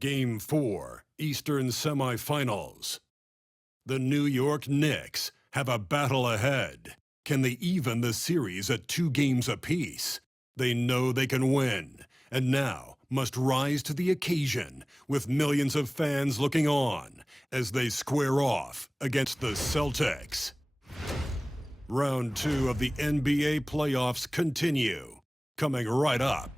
Game 4, Eastern Semifinals. The New York Knicks have a battle ahead. Can they even the series at 2 games apiece? They know they can win, and now must rise to the occasion with millions of fans looking on as they square off against the Celtics. Round 2 of the NBA playoffs continue. Coming right up.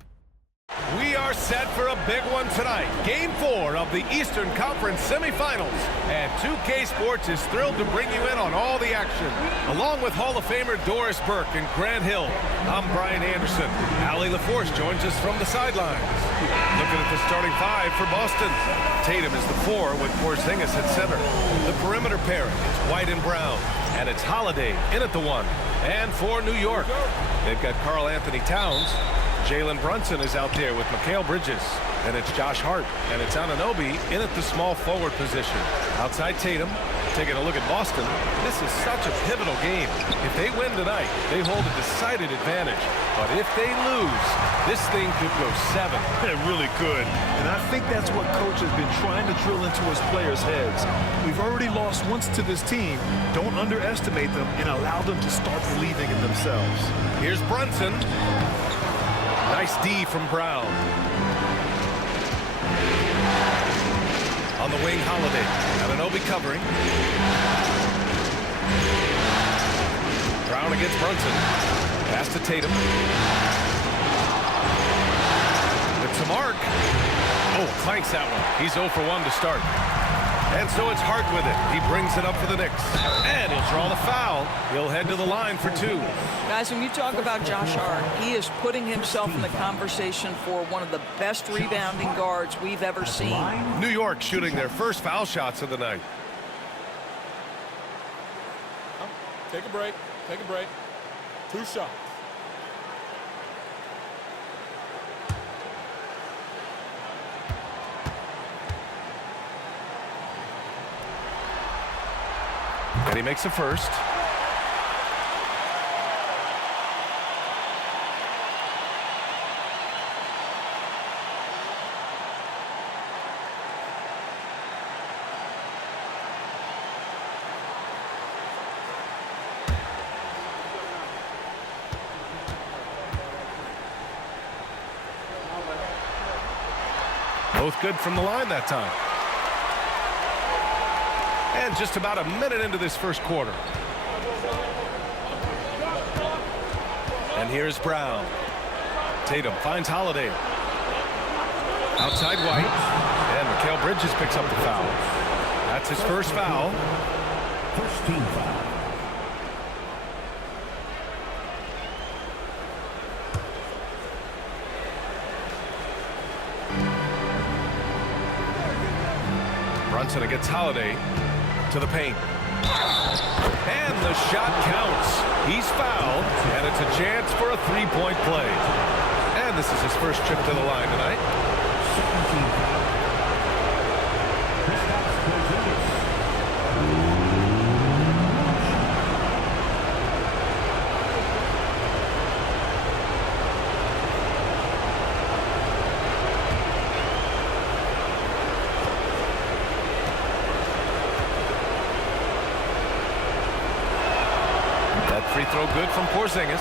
We are set for a big one tonight. Game 4 of the Eastern Conference semifinals. And 2K Sports is thrilled to bring you in on all the action. Along with Hall of Famer Doris Burke and Grant Hill, I'm Brian Anderson. Allie LaForce joins us from the sidelines. Looking at the starting 5 for Boston. Tatum is the 4 with Porzingis at center. The perimeter pairing is White and Brown. And it's Holiday in at the 1. And for New York, they've got Karl Anthony Towns. Jalen Brunson is out there with Mikal Bridges. And it's Josh Hart. And it's Anunoby in at the small forward position. Outside Tatum, taking a look at Boston. This is such a pivotal game. If they win tonight, they hold a decided advantage. But if they lose, this thing could go 7. It really could. And I think that's what coach has been trying to drill into his players' heads. We've already lost once to this team. Don't underestimate them and allow them to start believing in themselves. Here's Brunson. Nice D from Brown. On the wing, Holiday. Anunoby covering. Brown against Brunson. Pass to Tatum. With some arc. Oh, clanks that one. He's 0 for 1 to start. And so it's Hart with it. He brings it up for the Knicks. And he'll draw the foul. He'll head to the line for 2. Guys, when you talk about Josh Hart, he is putting himself in the conversation for one of the best rebounding guards we've ever seen. New York shooting their first foul shots of the night. Take a break. Take a break. 2 shots. And he makes the first. Both good from the line that time. And just about a minute into this first quarter. And here's Brown. Tatum finds Holiday. Outside White. And Mikal Bridges picks up the foul. That's his first foul. First team foul. Brunson against Holiday. To the paint. And the shot counts. He's fouled, and it's a chance for a 3-point play. And this is his first trip to the line tonight. Free throw good from Porzingis.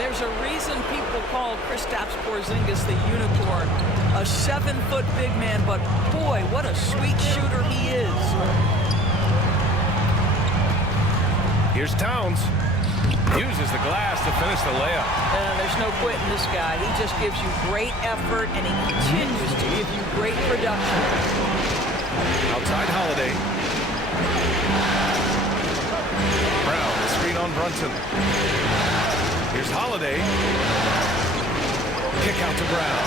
There's a reason people call Kristaps Porzingis the unicorn. A 7-foot big man, but boy, what a sweet shooter he is. Here's Towns. Uses the glass to finish the layup. There's no quitting this guy. He just gives you great effort, and he continues to give you great production. Outside Holiday. Brown, the screen on Brunson. Here's Holiday. Kick out to Brown.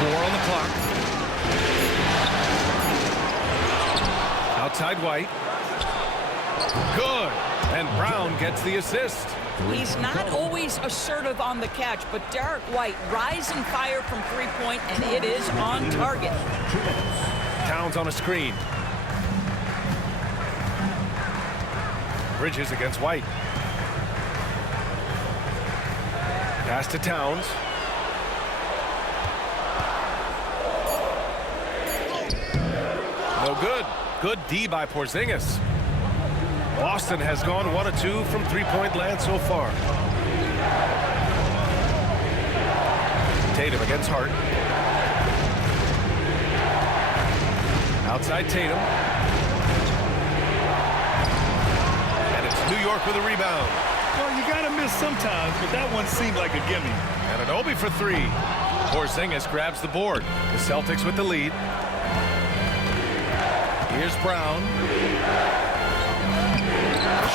4 on the clock. Outside White. Good. And Brown gets the assist. He's not always assertive on the catch, but Derek White rising fire from 3-point, and it is on target. Towns on a screen. Bridges against White. Pass to Towns. good. Good D by Porzingis. Boston has gone 1 of 2 from three-point land so far. Tatum against Hart. Outside Tatum. And it's New York with a rebound. Well, you got to miss sometimes, but that one seemed like a gimme. And an Obi for 3. Porzingis grabs the board. The Celtics with the lead. Here's Brown.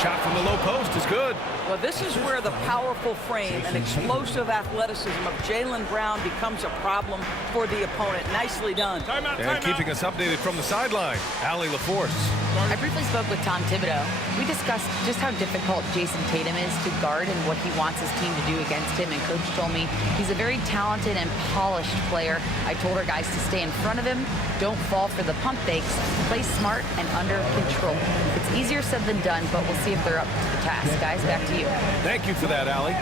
Shot from the low post is good. Well, this is where the powerful frame and explosive athleticism of Jaylen Brown becomes a problem for the opponent. Nicely done. And keeping us updated from the sideline, Allie LaForce. I briefly spoke with Tom Thibodeau. We discussed just how difficult Jason Tatum is to guard and what he wants his team to do against him. And Coach told me he's a very talented and polished player. I told our guys to stay in front of him, don't fall for the pump fakes, play smart and under control. It's easier said than done, but we'll see if they're up to the task. Guys, back to you. Thank you for that, Allie.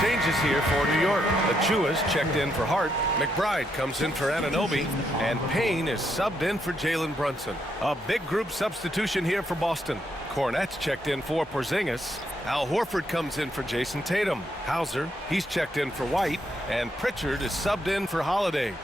Changes here for New York. Achua's checked in for Hart. McBride comes in for Anunoby. And Payne is subbed in for Jalen Brunson. A big group substitution here for Boston. Cornette's checked in for Porzingis. Al Horford comes in for Jason Tatum. Hauser, he's checked in for White. And Pritchard is subbed in for Holiday.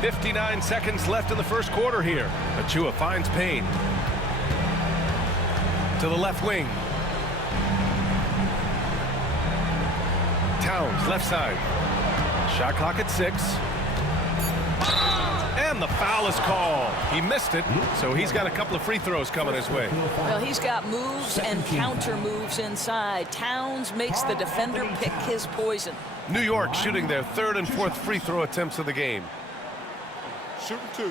.59 seconds left in the first quarter here. Achua finds Payne. To the left wing. Towns, left side. Shot clock at 6. And the foul is called. He missed it, so he's got a couple of free throws coming his way. Well, he's got moves and counter moves inside. Towns makes the defender pick his poison. New York shooting their 3rd and 4th free throw attempts of the game. Shooting 2.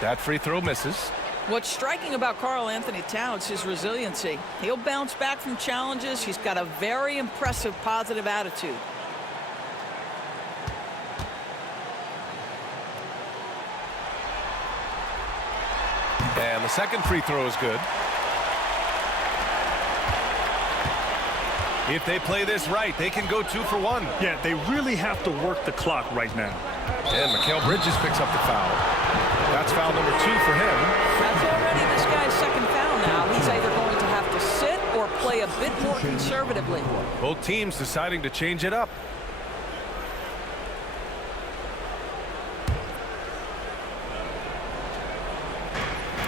That free throw misses. What's striking about Karl Anthony Towns is his resiliency. He'll bounce back from challenges. He's got a very impressive positive attitude. And the second free throw is good. If they play this right, they can go 2 for 1. Yeah, they really have to work the clock right now. And Mikal Bridges picks up the foul. That's foul number 2 for him. That's already this guy's second foul now. He's either going to have to sit or play a bit more conservatively. Both teams deciding to change it up.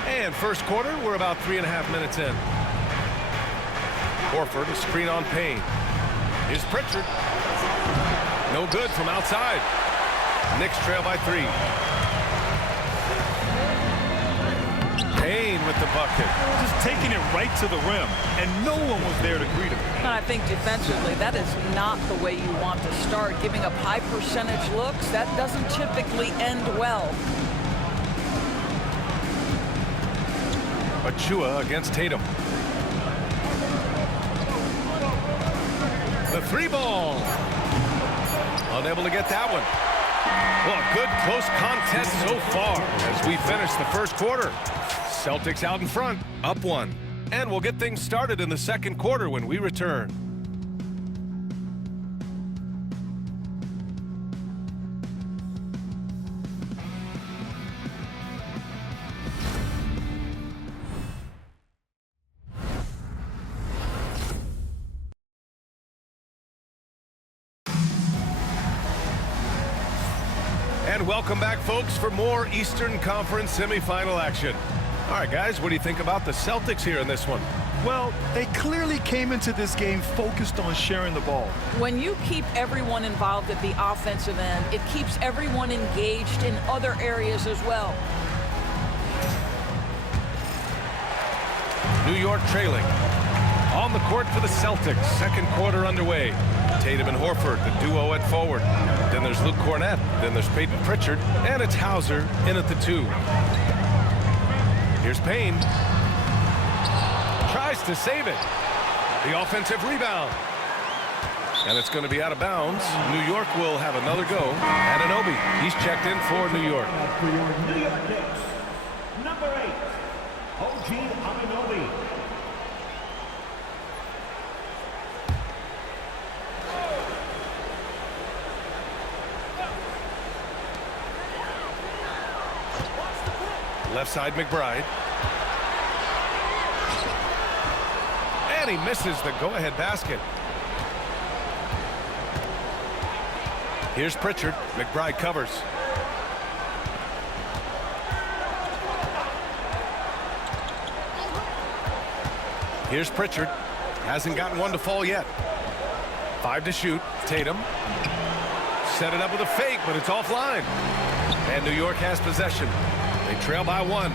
And first quarter, we're about 3.5 minutes in. Horford, a screen on Payne. Here's Pritchard. No good from outside. Knicks trail by 3. Payne with the bucket. Just taking it right to the rim, and no one was there to greet him. And I think defensively, that is not the way you want to start. Giving up high percentage looks, that doesn't typically end well. Achua against Tatum. The 3 ball. Unable to get that one. Well, a good close contest so far as we finish the first quarter. Celtics out in front, up one. And we'll get things started in the second quarter when we return. And welcome back, folks, for more Eastern Conference semifinal action. All right, guys, what do you think about the Celtics here in this one? Well, they clearly came into this game focused on sharing the ball. When you keep everyone involved at the offensive end, it keeps everyone engaged in other areas as well. New York trailing. On the court for the Celtics. Second quarter underway. Tatum and Horford, the duo at forward. Then there's Luke Cornett. Then there's Peyton Pritchard. And it's Hauser in at the 2. Here's Payne. Tries to save it. The offensive rebound. And it's going to be out of bounds. New York will have another go. Anunoby, he's checked in for New York. For your New York Knicks, number 8, OG Anunoby. Left side, McBride. And he misses the go-ahead basket. Here's Pritchard. McBride covers. Here's Pritchard. Hasn't gotten one to fall yet. 5 to shoot. Tatum. Set it up with a fake, but it's offline. And New York has possession. They trail by 1.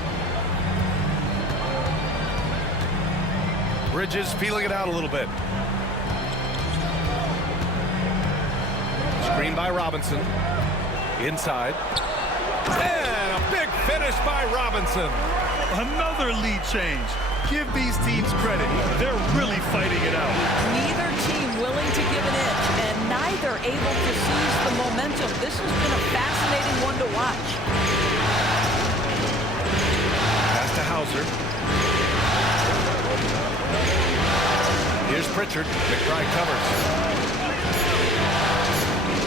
Bridges feeling it out a little bit. Screen by Robinson. Inside. And a big finish by Robinson. Another lead change. Give these teams credit. They're really fighting it out. Neither team willing to give an inch, and neither able to seize the momentum. This has been a fascinating one to watch. Pass to Hauser. Here's Pritchard. McBride covers.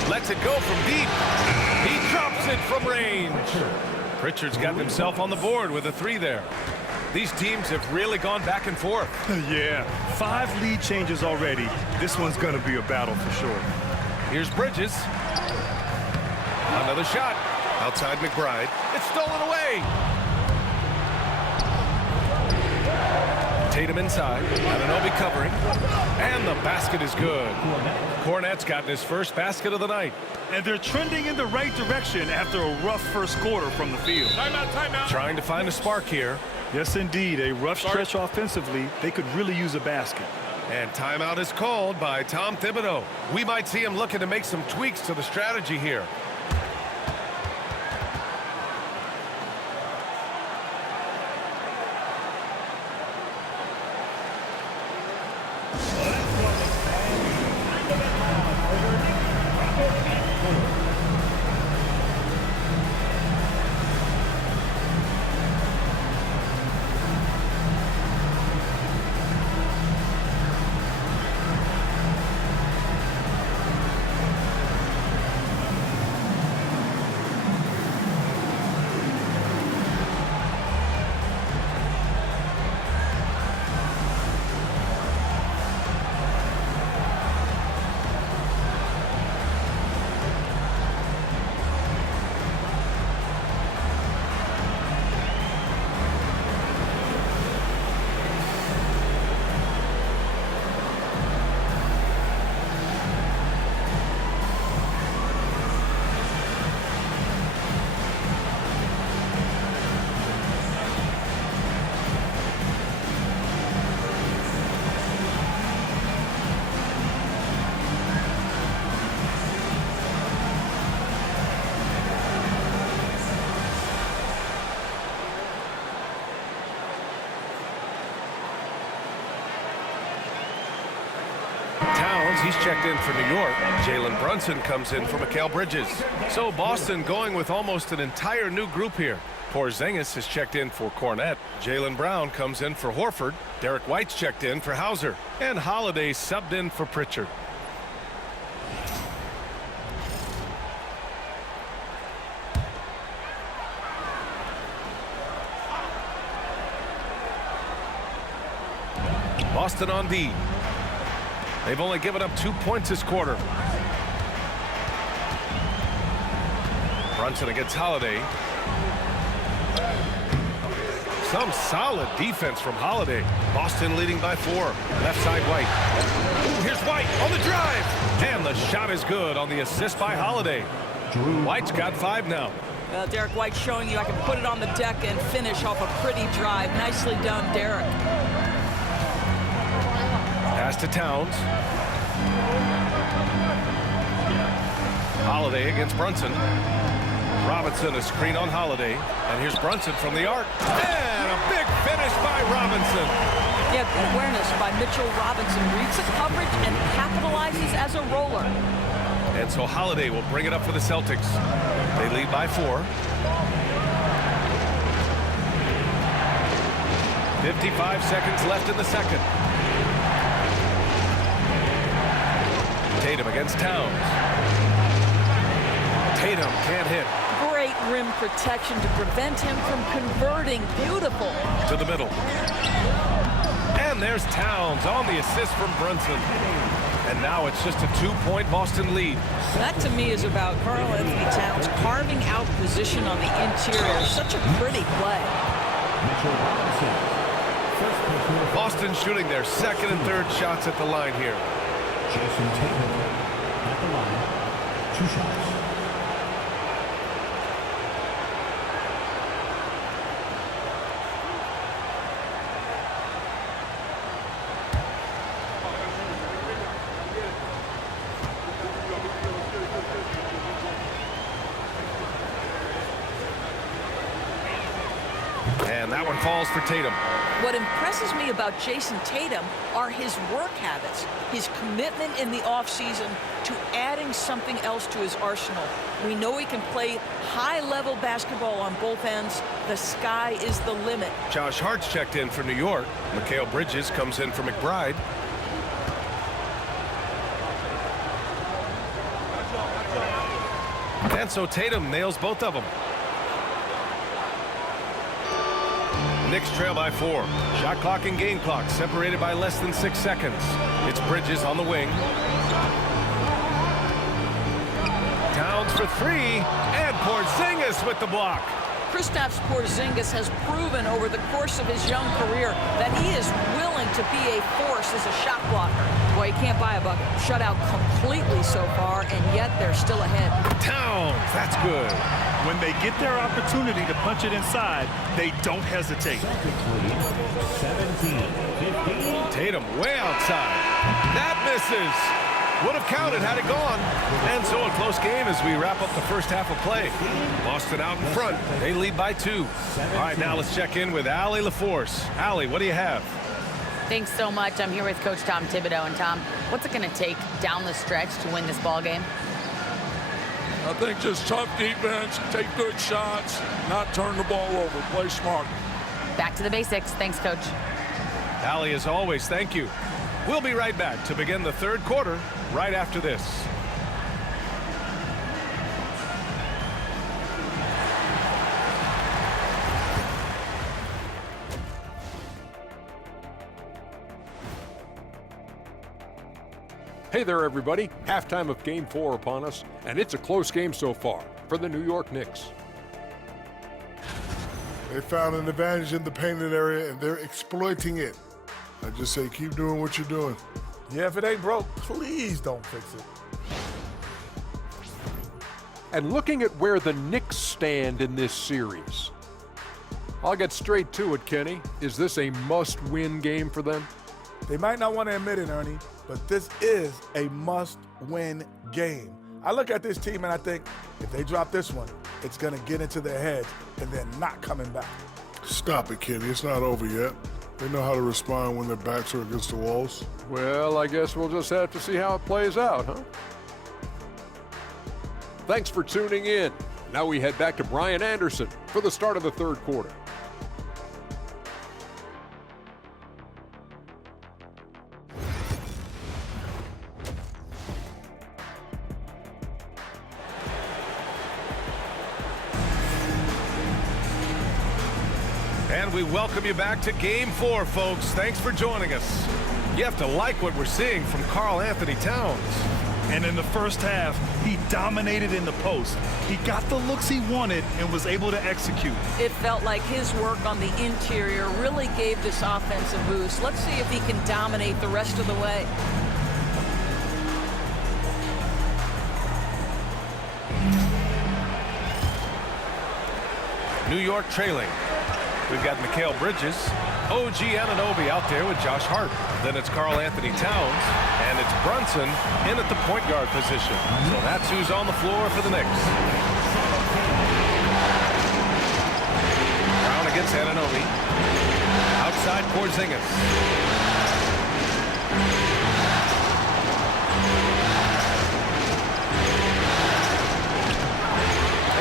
Lets it go from deep. He drops it from range. Pritchard's gotten himself on the board with a 3 there. These teams have really gone back and forth. Yeah, 5 lead changes already. This one's going to be a battle for sure. Here's Bridges. Another shot. Outside McBride. It's stolen away. Tatum inside. Anunoby covering. And the basket is good. Cornett's gotten his first basket of the night. And they're trending in the right direction after a rough first quarter from the field. Timeout, timeout. Trying to find a spark here. Yes, indeed. A rough stretch offensively. They could really use a basket. And timeout is called by Tom Thibodeau. We might see him looking to make some tweaks to the strategy here. he's checked in for New York. Jalen Brunson comes in for Mikal Bridges. So Boston going with almost an entire new group here. Porzingis is checked in for Cornette. Jaylen Brown comes in for Horford. Derek White's checked in for Hauser. And Holiday subbed in for Pritchard. Boston on D. They've only given up 2 points this quarter. Brunson against Holiday. Some solid defense from Holiday. Boston leading by 4. Left side White. Ooh, here's White on the drive. And the shot is good on the assist by Holiday. White's got 5 now. Derek White showing you I can put it on the deck and finish off a pretty drive. Nicely done, Derek. Pass to Towns. Holiday against Brunson. Robinson, a screen on Holiday. And here's Brunson from the arc. And a big finish by Robinson. Yeah, good awareness by Mitchell Robinson. Reads the coverage and capitalizes as a roller. And so Holiday will bring it up for the Celtics. They lead by 4. 55 seconds left in the second. Tatum against Towns. Tatum can't hit. Great rim protection to prevent him from converting. Beautiful. To the middle. And there's Towns on the assist from Brunson. And now it's just a 2-point Boston lead. That to me is about Karl-Anthony Towns carving out position on the interior. Such a pretty play. Boston shooting their second and third shots at the line here. Jason Tatum at the line. 2 shots. And that one falls for Tatum. What impresses me about Jason Tatum are his work habits, his commitment in the offseason to adding something else to his arsenal. We know he can play high-level basketball on both ends. The sky is the limit. Josh Hart's checked in for New York. Mikal Bridges comes in for McBride. And so Tatum nails both of them. Knicks trail by 4. Shot clock and game clock separated by less than 6 seconds. It's Bridges on the wing. Towns for 3. And Porzingis with the block. Kristaps Porzingis has proven over the course of his young career that he is willing to be a force as a shot blocker. Boy, you can't buy a bucket. Shut out completely so far, and yet they're still ahead. Towns, that's good. When they get their opportunity to punch it inside, they don't hesitate. 17-15. Tatum way outside. That misses. Would have counted had it gone. And so a close game as we wrap up the first half of play. Boston out in front. They lead by 2. All right, now let's check in with Allie LaForce. Allie, what do you have? Thanks so much. I'm here with Coach Tom Thibodeau. And Tom, what's it going to take down the stretch to win this ball game? I think just tough defense, take good shots, not turn the ball over, play smart. Back to the basics. Thanks, Coach. Allie, as always, thank you. We'll be right back to begin the third quarter right after this. Hey there, everybody. Halftime of Game 4 upon us, and it's a close game so far for the New York Knicks. They found an advantage in the painted area, and they're exploiting it. I just say keep doing what you're doing. Yeah, if it ain't broke, please don't fix it. And looking at where the Knicks stand in this series, I'll get straight to it, Kenny. Is this a must-win game for them? They might not want to admit it, Ernie, but this is a must-win game. I look at this team and I think if they drop this one, it's going to get into their heads and they're not coming back. Stop it, Kenny. It's not over yet. They know how to respond when their backs are against the walls. Well, I guess we'll just have to see how it plays out, huh? Thanks for tuning in. Now we head back to Brian Anderson for the start of the third quarter. And we welcome you back to Game 4, folks. Thanks for joining us. You have to like what we're seeing from Karl Anthony Towns. And in the first half, he dominated in the post. He got the looks he wanted and was able to execute. It felt like his work on the interior really gave this offense a boost. Let's see if he can dominate the rest of the way. New York trailing. We've got Mikal Bridges, OG Anunoby out there with Josh Hart. Then it's Karl Anthony Towns, and it's Brunson in at the point guard position. So that's who's on the floor for the Knicks. Brown against Anunoby. Outside Porzingis.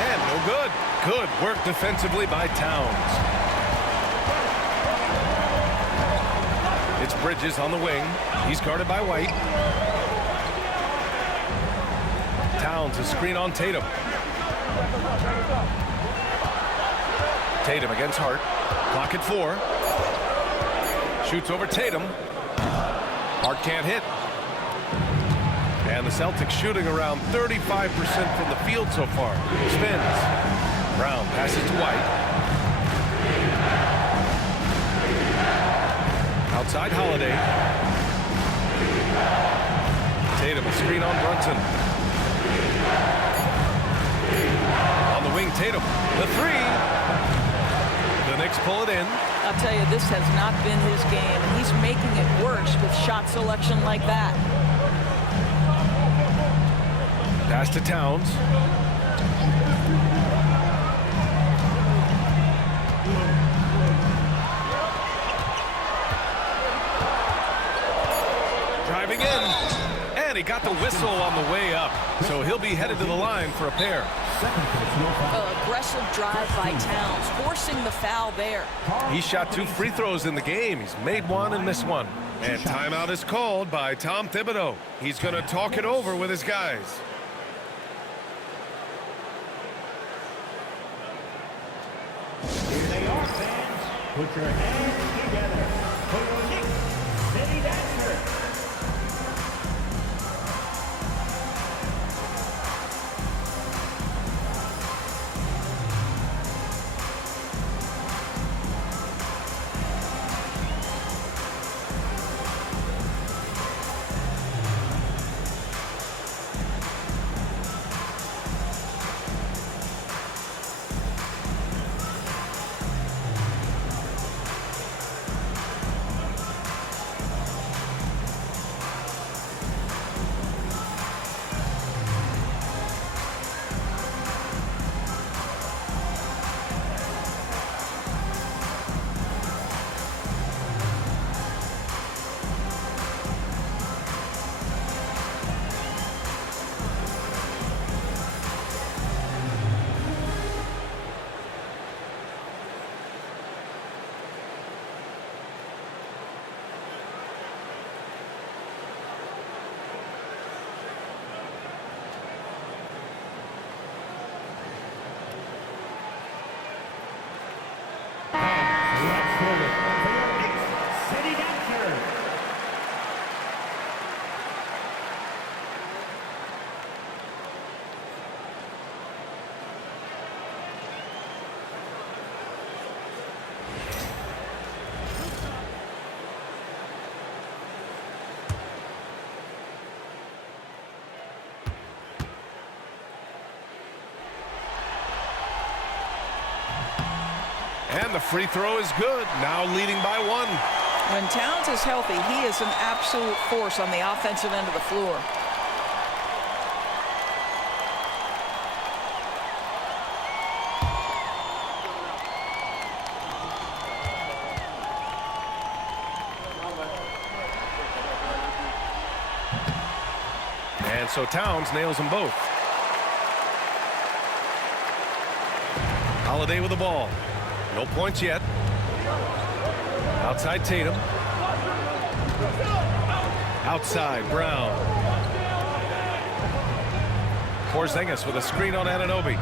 And no good. Good work defensively by Towns. It's Bridges on the wing. He's guarded by White. Towns, a screen on Tatum. Tatum against Hart. Clock at 4. Shoots over Tatum. Hart can't hit. And the Celtics shooting around 35% from the field so far. Spins. Brown passes to White. Outside Holiday. Tatum, a screen on Brunson. On the wing, Tatum. The 3. The Knicks pull it in. I'll tell you, this has not been his game. He's making it worse with shot selection like that. Pass to Towns. Driving in, and he got the whistle on the way up, so he'll be headed to the line for a pair. Aggressive drive by Towns, forcing the foul there. He shot 2 free throws in the game. He's made 1 and missed 1. And timeout is called by Tom Thibodeau. He's going to talk it over with his guys. Here they are, fans. Put your hands together for your Knicks City Dancer. And the free throw is good, now leading by 1. When Towns is healthy, he is an absolute force on the offensive end of the floor. so Towns nails them both. Holiday with the ball. No points yet. Outside Tatum. Outside Brown. Porzingis with a screen on Anunoby.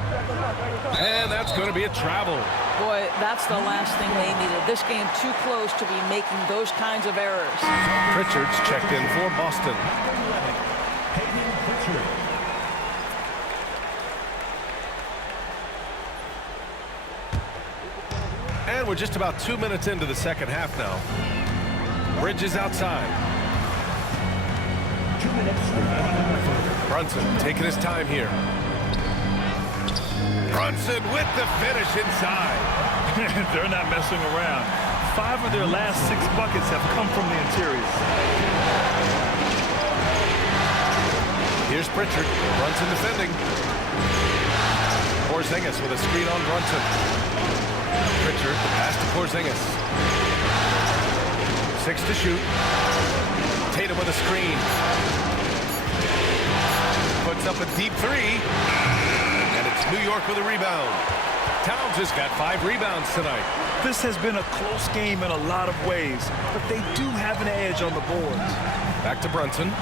And that's going to be a travel. Boy, that's the last thing they needed. This game too close to be making those kinds of errors. Pritchard's checked in for Boston. And we're just about 2 minutes into the second half now. Bridges outside. 2 minutes remaining. Brunson taking his time here. Brunson with the finish inside. They're not messing around. 5 of their last 6 buckets have come from the interior. Here's Pritchard. Brunson defending. Porzingis with a screen on Brunson. Pritchard, the pass to Porzingis. 6 to shoot. Tatum with a screen. Puts up a deep 3. And it's New York with a rebound. Towns has got 5 rebounds tonight. This has been a close game in a lot of ways, but they do have an edge on the boards. Back to Brunson.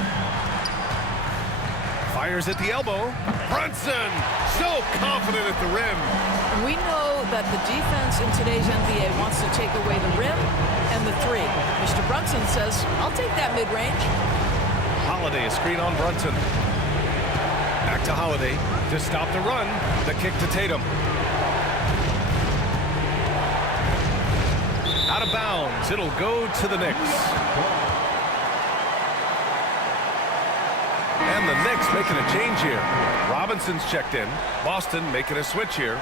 Fires at the elbow. Brunson, so confident at the rim. We know that the defense in today's NBA wants to take away the rim and the 3. Mr. Brunson says, I'll take that mid-range. Holiday, a screen on Brunson. Back to Holiday to stop the run. The kick to Tatum. Out of bounds. It'll go to the Knicks. And the Knicks making a change here. Robinson's checked in. Boston making a switch here.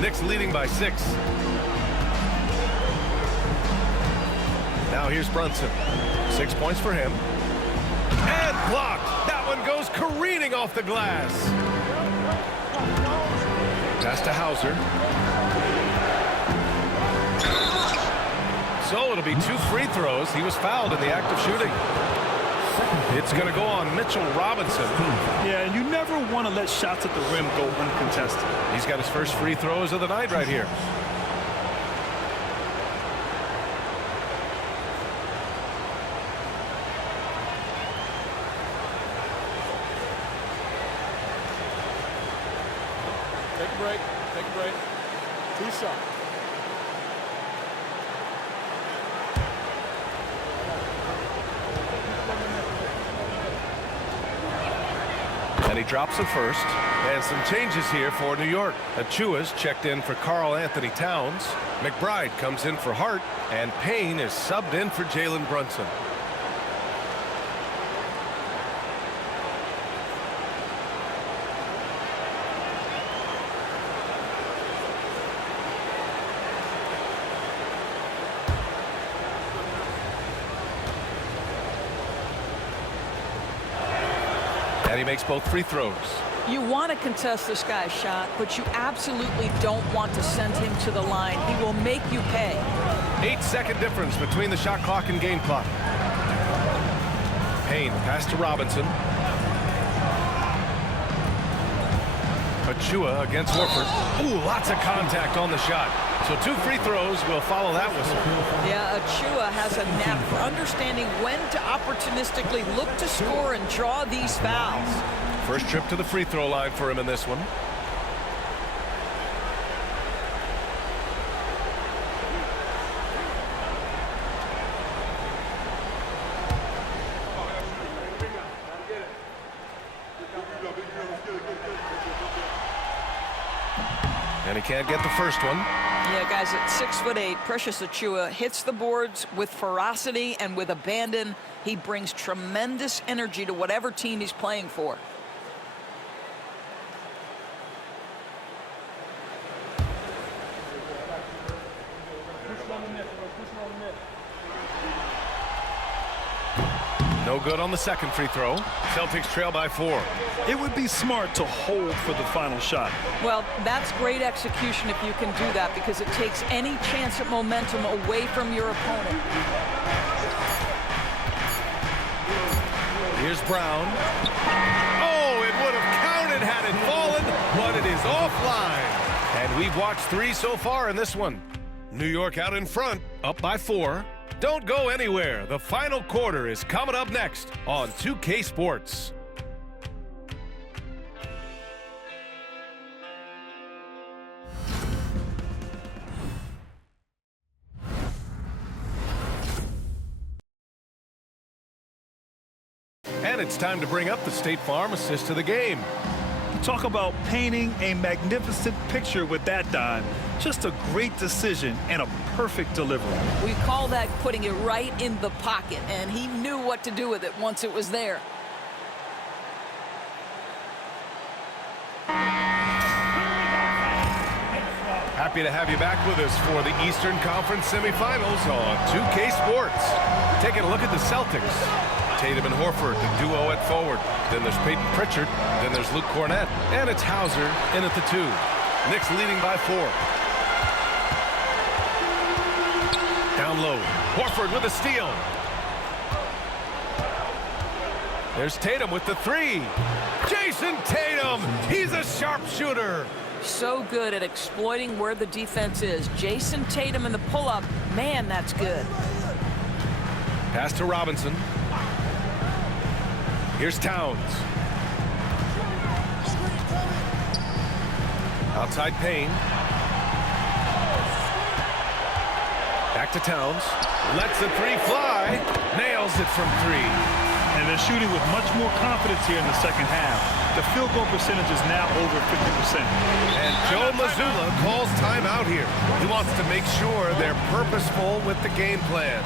Knicks leading by 6. Now here's Brunson. 6 points for him. And blocked. That one goes careening off the glass. Pass to Hauser. So it'll be 2 free throws. He was fouled in the act of shooting. It's going to go on Mitchell Robinson. Yeah, and you never want to let shots at the rim go uncontested. He's got his first free throws of the night right here. Take a break. Take a break. 2 shots. And he drops it first. And some changes here for New York. Achua's checked in for Karl Anthony Towns. McBride comes in for Hart. And Payne is subbed in for Jalen Brunson. And he makes both free throws. You want to contest this guy's shot, but you absolutely don't want to send him to the line. He will make you pay. 8-second difference between the shot clock and game clock. Payne, pass to Robinson. Achua against Horford. Ooh, lots of contact on the shot. So 2 free throws will follow that whistle. Yeah, Achua has a knack for understanding when to opportunistically look to score and draw these fouls. First trip to the free throw line for him in this one. And he can't get the first one. Yeah, guys, at 6'8", Precious Achiuwa hits the boards with ferocity and with abandon. He brings tremendous energy to whatever team he's playing for. No good on the second free throw. Celtics trail by 4. It would be smart to hold for the final shot. Well, that's great execution if you can do that, because it takes any chance at momentum away from your opponent. Here's Brown. Oh, it would have counted had it fallen, but it is offline. And we've watched 3 so far in this one. New York out in front, up by 4. Don't go anywhere. The final quarter is coming up next on 2K Sports. And it's time to bring up the State Farm assist to the game. Talk about painting a magnificent picture with that dime. Just a great decision and a perfect delivery. We call that putting it right in the pocket, and he knew what to do with it once it was there. Happy to have you back with us for the Eastern Conference semifinals on 2K Sports. Taking a look at the Celtics. Tatum and Horford, the duo at forward. Then there's Peyton Pritchard. Then there's Luke Cornett. And it's Hauser in at the 2. Knicks leading by 4. Down low. Horford with a steal. There's Tatum with the 3. Jason Tatum. He's a sharpshooter. So good at exploiting where the defense is. Jason Tatum in the pull-up. Man, that's good. Pass to Robinson. Here's Towns. Outside Payne. Back to Towns. Lets the 3 fly. Nails it from 3. And they're shooting with much more confidence here in the second half. The field goal percentage is now over 50%. And Joe Mazzulla calls timeout here. He wants to make sure they're purposeful with the game plan.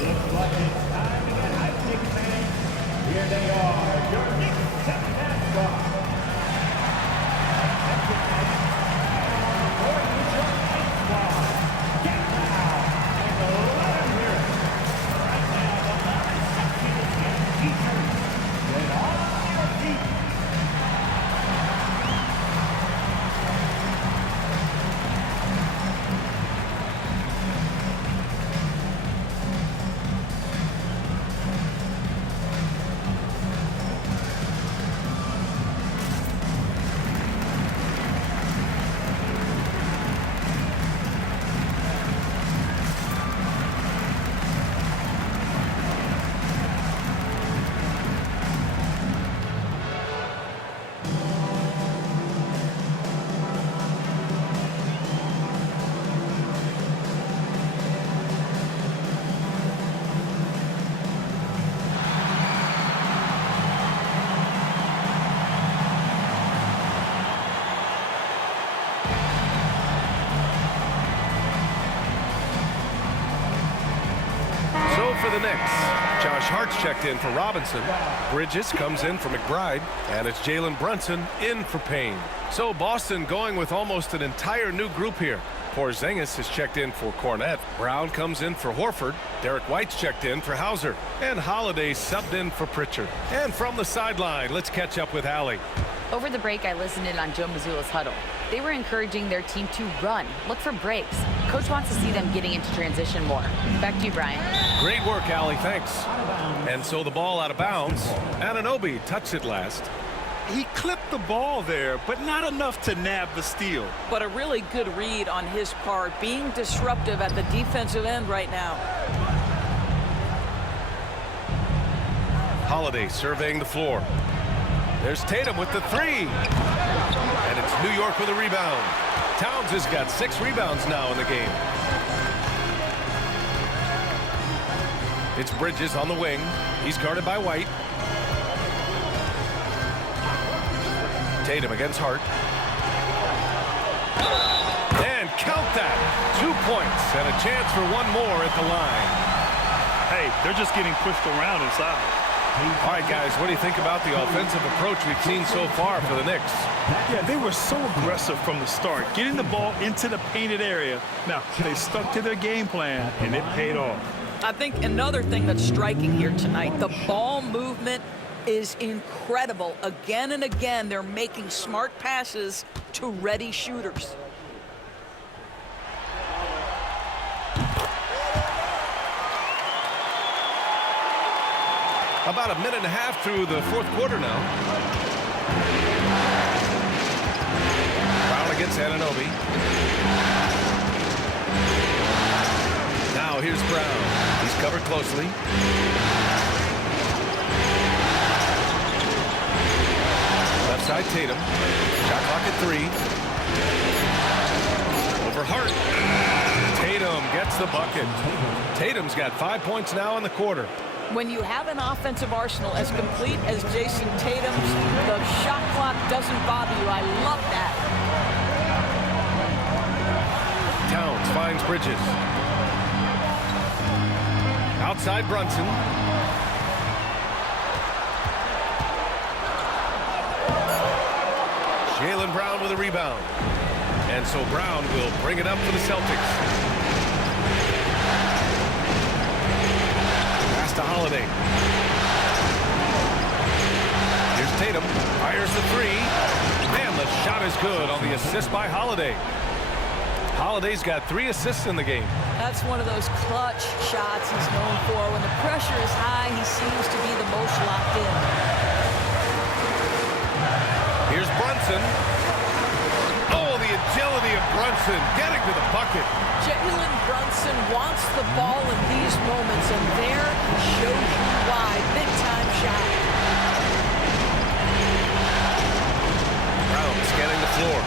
Looks like it's time to get hyped, Knicks fans. Here they are, your Knicks mascot. For the Knicks, Josh Hart's checked in for Robinson. Bridges comes in for McBride, and it's Jalen Brunson in for Payne. So Boston going with almost an entire new group here. Porzingis is checked in for Cornett. Brown comes in for Horford. Derek White's checked in for Hauser. And Holiday subbed in for Pritchard. And from the sideline, let's catch up with Allie. Over the break, I listened in on Joe Mazzulla's huddle. They were encouraging their team to run, look for breaks. Coach wants to see them getting into transition more. Back to you, Brian. Great work, Allie. Thanks. And so the ball out of bounds. Anunoby touched it last. He clipped the ball there, but not enough to nab the steal. But a really good read on his part, being disruptive at the defensive end right now. Holiday surveying the floor. There's Tatum with the 3. And it's New York with a rebound. Towns has got 6 rebounds now in the game. It's Bridges on the wing. He's guarded by White. Tatum against Hart. And count that. 2 points and a chance for one more at the line. Hey, they're just getting pushed around inside. All right, guys, what do you think about the offensive approach we've seen so far for the Knicks? Yeah, they were so aggressive from the start, getting the ball into the painted area. Now, they stuck to their game plan, and it paid off. I think another thing that's striking here tonight, the ball movement is incredible. Again and again, they're making smart passes to ready shooters. About a minute and a half through the fourth quarter now. Brown against Anunoby. Now here's Brown. He's covered closely. Left side Tatum. Shot clock at 3. Over Hart. Tatum gets the bucket. Tatum's got 5 points now in the quarter. When you have an offensive arsenal as complete as Jason Tatum's, the shot clock doesn't bother you. I love that. Towns finds Bridges. Outside Brunson. Jaylen Brown with a rebound. And so Brown will bring it up for the Celtics. Pass to Holiday. Here's Tatum. Fires the 3. And the shot is good on the assist by Holiday. Holiday's got 3 assists in the game. That's one of those clutch shots he's known for. When the pressure is high, he seems to be the most locked in. Here's Brunson. Oh, the agility of Brunson getting to the bucket. Jalen Brunson wants the ball in these moments, and there he shows you why. Big-time shot. Brown scanning the floor.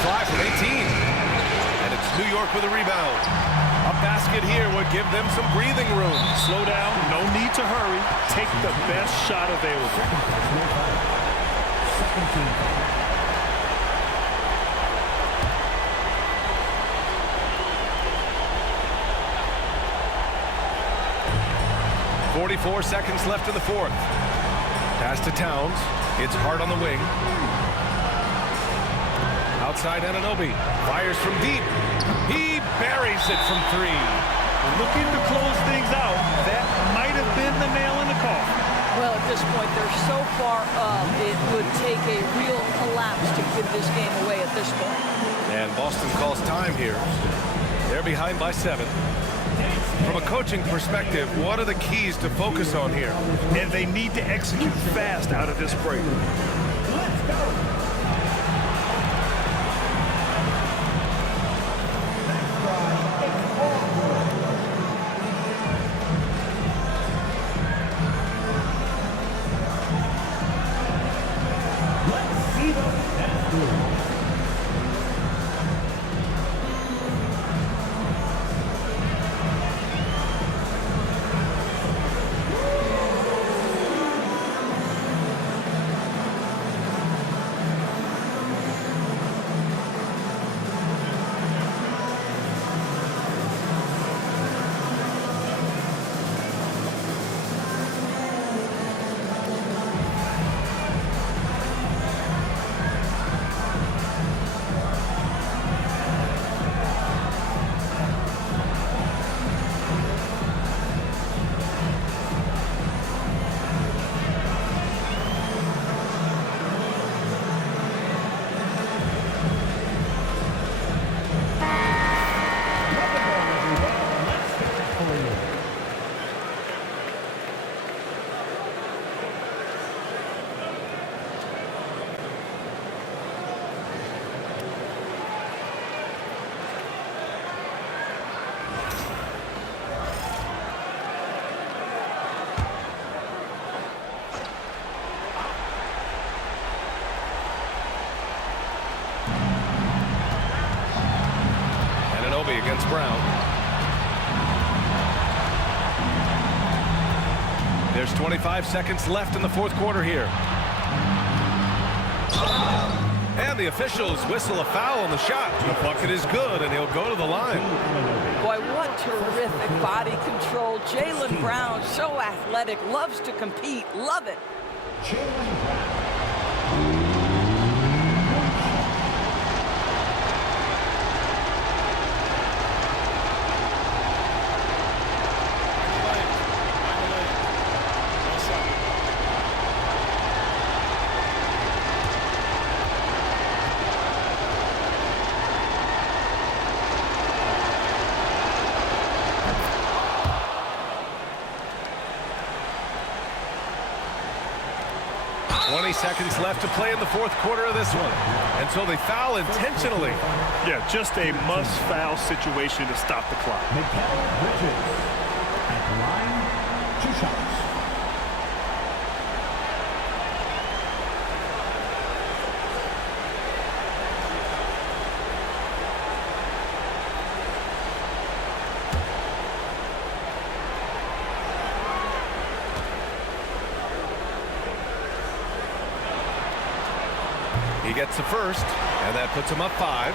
Fly from 18. And it's New York with a rebound. A basket here would give them some breathing room. Slow down, no need to hurry. Take the best shot available. Second team. 44 seconds left in the fourth. Pass to Towns. It's Hart on the wing. Outside Anunoby. Fires from deep. He buries it from 3. Looking to close things out. That might have been the nail in the coffin. Well, at this point, they're so far up, it would take a real collapse to give this game away at this point. And Boston calls time here. They're behind by 7. From a coaching perspective, what are the keys to focus on here? And they need to execute fast out of this break. Let's go. Against Brown. There's 25 seconds left in the fourth quarter here. And the officials whistle a foul on the shot. The bucket is good, and he'll go to the line. Boy, what terrific body control. Jaylen Brown, so athletic, loves to compete. Love it. Seconds left to play in the fourth quarter of this one. And so they foul intentionally. Yeah, just a must-foul situation to stop the clock. Bridges at the line, 2 shots. He gets the first, and that puts him up 5.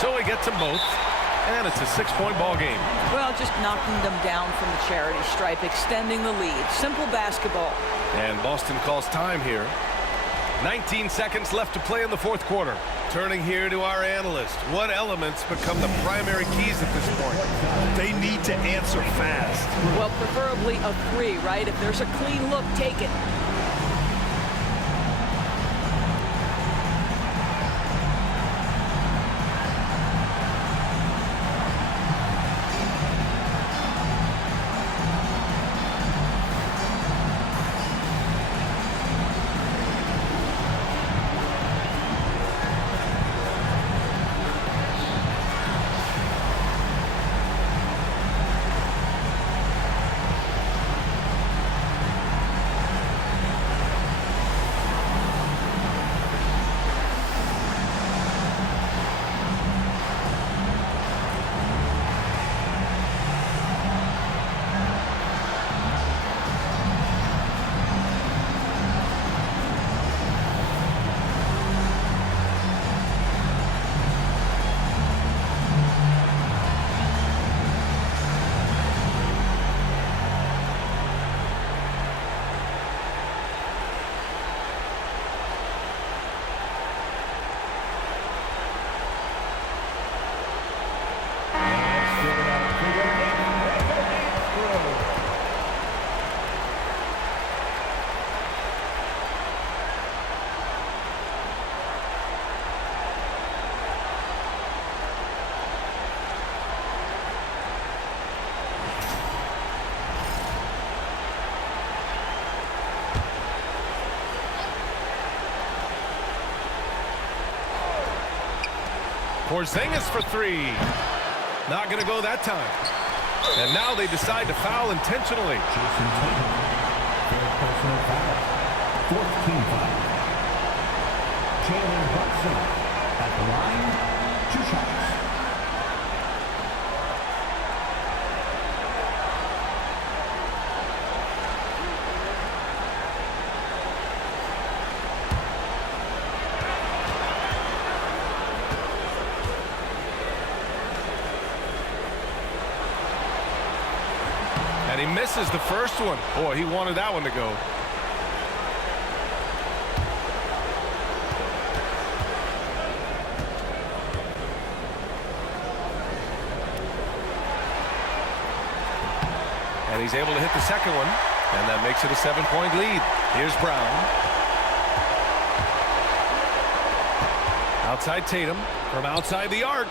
So he gets them both, and it's a 6-point ball game. Well, just knocking them down from the charity stripe, extending the lead. Simple basketball. And Boston calls time here. 19 seconds left to play in the fourth quarter. Turning here to our analyst. What elements become the primary keys at this point? They need to answer fast. Well, preferably a 3, right? If there's a clean look, take it. Porzingis for 3. Not going to go that time. And now they decide to foul intentionally. Jason Tatum, third personal foul, 4th team foul. Jalen Brunson at the line, 2 shots. And he misses the first one. Boy, he wanted that one to go. And he's able to hit the second one. And that makes it a 7-point lead. Here's Brown. Outside Tatum from outside the arc.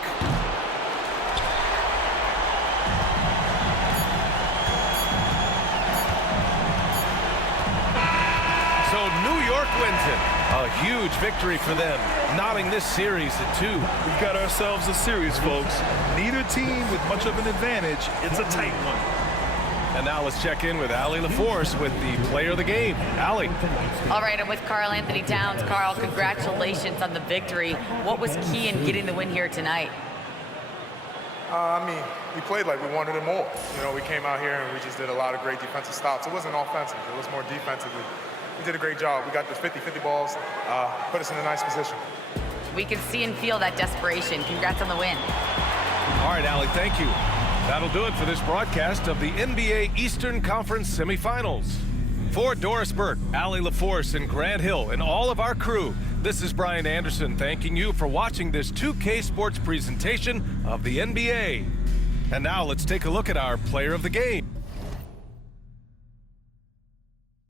So New York wins it. A huge victory for them, knotting this series at 2. We've got ourselves a series, folks. Neither team with much of an advantage. It's a tight one. And now let's check in with Allie LaForce with the player of the game. Allie. All right, I'm with Karl Anthony Towns. Karl, congratulations on the victory. What was key in getting the win here tonight? I mean, we played like we wanted it more. You know, we came out here and we just did a lot of great defensive stops. It wasn't offensive. It was more defensively. We did a great job. We got those 50-50 balls, put us in a nice position. We can see and feel that desperation. Congrats on the win. All right, Allie, thank you. That'll do it for this broadcast of the NBA Eastern Conference semifinals. For Doris Burke, Allie LaForce, and Grant Hill, and all of our crew, this is Brian Anderson thanking you for watching this 2K Sports presentation of the NBA. And now let's take a look at our player of the game.